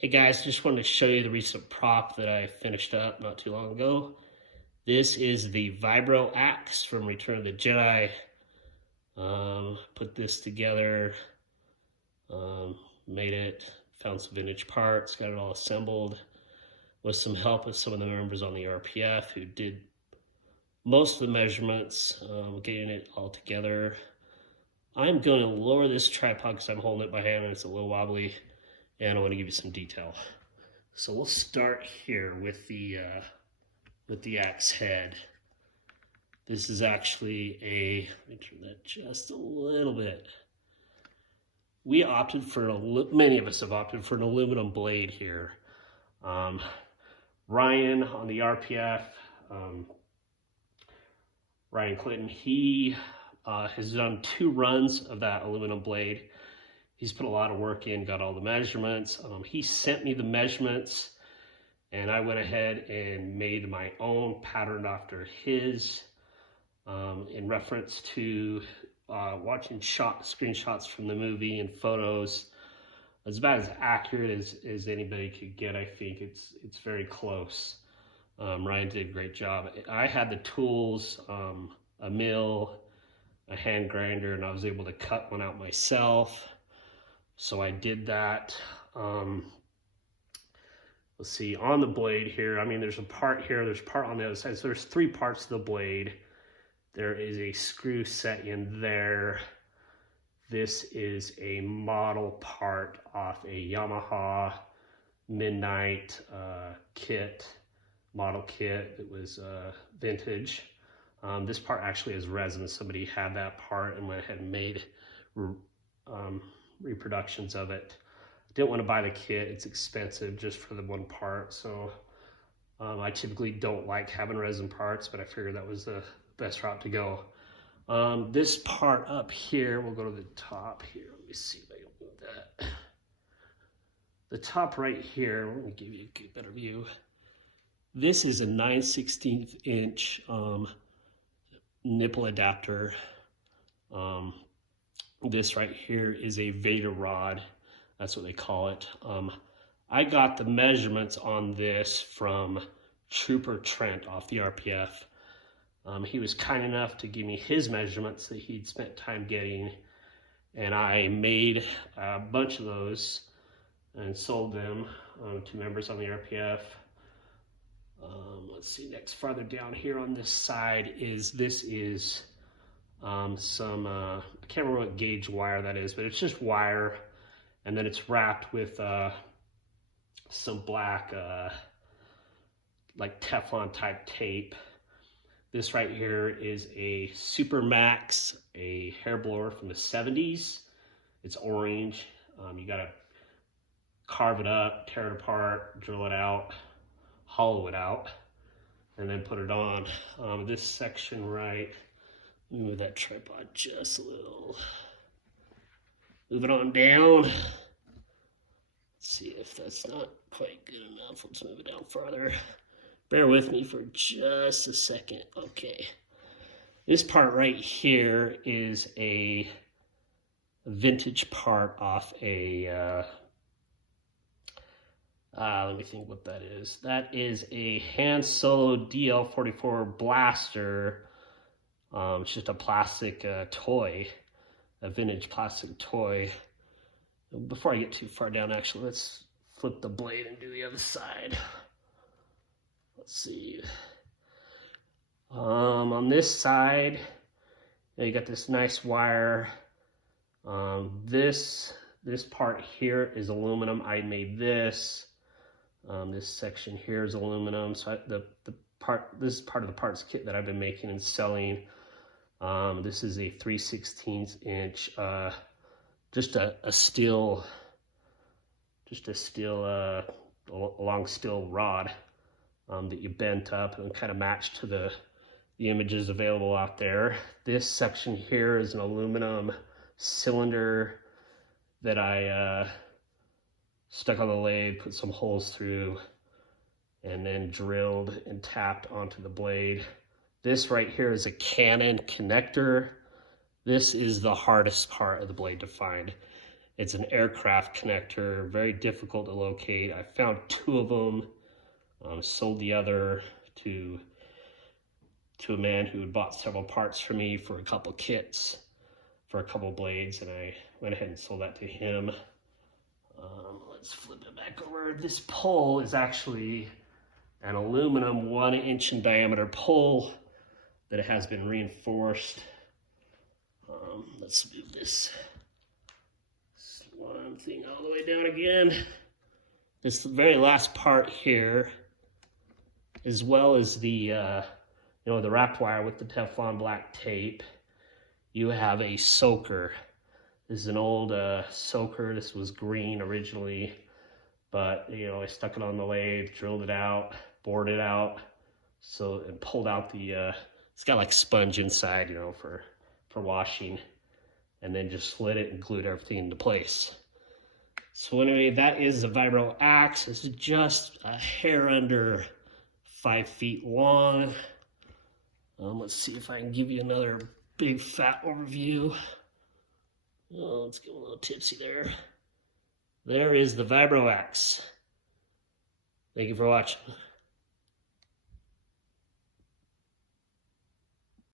Hey guys, just wanted to show you the recent prop that I finished up not too long ago. This is the Vibro Axe from Return of the Jedi. Put this together, made it, found some vintage parts, got it all assembled with some help of some of the members on the RPF who did most of the measurements, getting it all together. I'm going to lower this tripod because I'm holding it by hand and it's a little wobbly, and I want to give you some detail. So we'll start here with the axe head. This is actually let me turn that just a little bit. We opted for, many of us have opted for an aluminum blade here. Ryan on the RPF, Ryan Clinton, he has done 2 runs of that aluminum blade. He's put a lot of work in, got all the measurements. He sent me the measurements and I went ahead and made my own patterned after his, in reference to watching screenshots from the movie and photos. It's about as accurate as anybody could get. I think it's very close. Ryan did a great job. I had the tools, a mill, a hand grinder, and I was able to cut one out myself. So I did that. Let's see, on the blade here, I mean, there's a part here, there's a part on the other side. So there's 3 parts of the blade. There is a screw set in there. This is a model part off a Yamaha Midnight model kit that was vintage. This part actually is resin. Somebody had that part and went ahead and made reproductions of it. Didn't want to buy the kit, it's expensive just for the one part, so I typically don't like having resin parts, but I figured that was the best route to go. This part up here, we'll go to the top here. Let me see if I can move that. The top right here, let me give you a better view. This is a 9/16 inch nipple adapter. This right here is a Veda rod. That's what they call it. I got the measurements on this from Trooper Trent off the RPF. He was kind enough to give me his measurements that he'd spent time getting, and I made a bunch of those and sold them to members on the RPF. Let's see, next farther down here on this side is some, I can't remember what gauge wire that is, but it's just wire, and then it's wrapped with some black, like Teflon type tape. This right here is a Super Max, a hair blower from the 70s. It's orange. You gotta carve it up, tear it apart, drill it out, hollow it out, and then put it on. This section right, let me move that tripod just a little. Move it on down. Let's see if that's not quite good enough. Let's move it down farther. Bear with me for just a second. Okay. This part right here is a vintage part off a, let me think what that is. That is a Han Solo DL-44 blaster. It's just a plastic toy, a vintage plastic toy. Before I get too far down, actually, let's flip the blade and do the other side. Let's see. On this side, you got this nice wire. This part here is aluminum. I made this. This section here is aluminum. So this is part of the parts kit that I've been making and selling. This is a 3/16 inch, just a long steel rod that you bent up and kind of matched to the images available out there. This section here is an aluminum cylinder that I stuck on the lathe, put some holes through, and then drilled and tapped onto the blade. This right here is a Canon connector. This is the hardest part of the blade to find. It's an aircraft connector, very difficult to locate. I found 2 of them, sold the other to a man who had bought several parts for me for a couple kits, for a couple blades, and I went ahead and sold that to him. Let's flip it back over. This pole is actually an aluminum 1-inch in diameter pole that has been reinforced. Let's move this one thing all the way down again. This very last part here, as well as the the wrapped wire with the Teflon black tape, you have a soaker. This is an old soaker. This was green originally, but I stuck it on the lathe, drilled it out, bored it out, and pulled out the. It's got like sponge inside, for washing, and then just slid it and glued everything into place. So anyway, that is the Vibro Axe. This is just a hair under 5 feet long. Let's see if I can give you another big fat overview. Oh, let's get a little tipsy there. There is the Vibro Axe. Thank you for watching.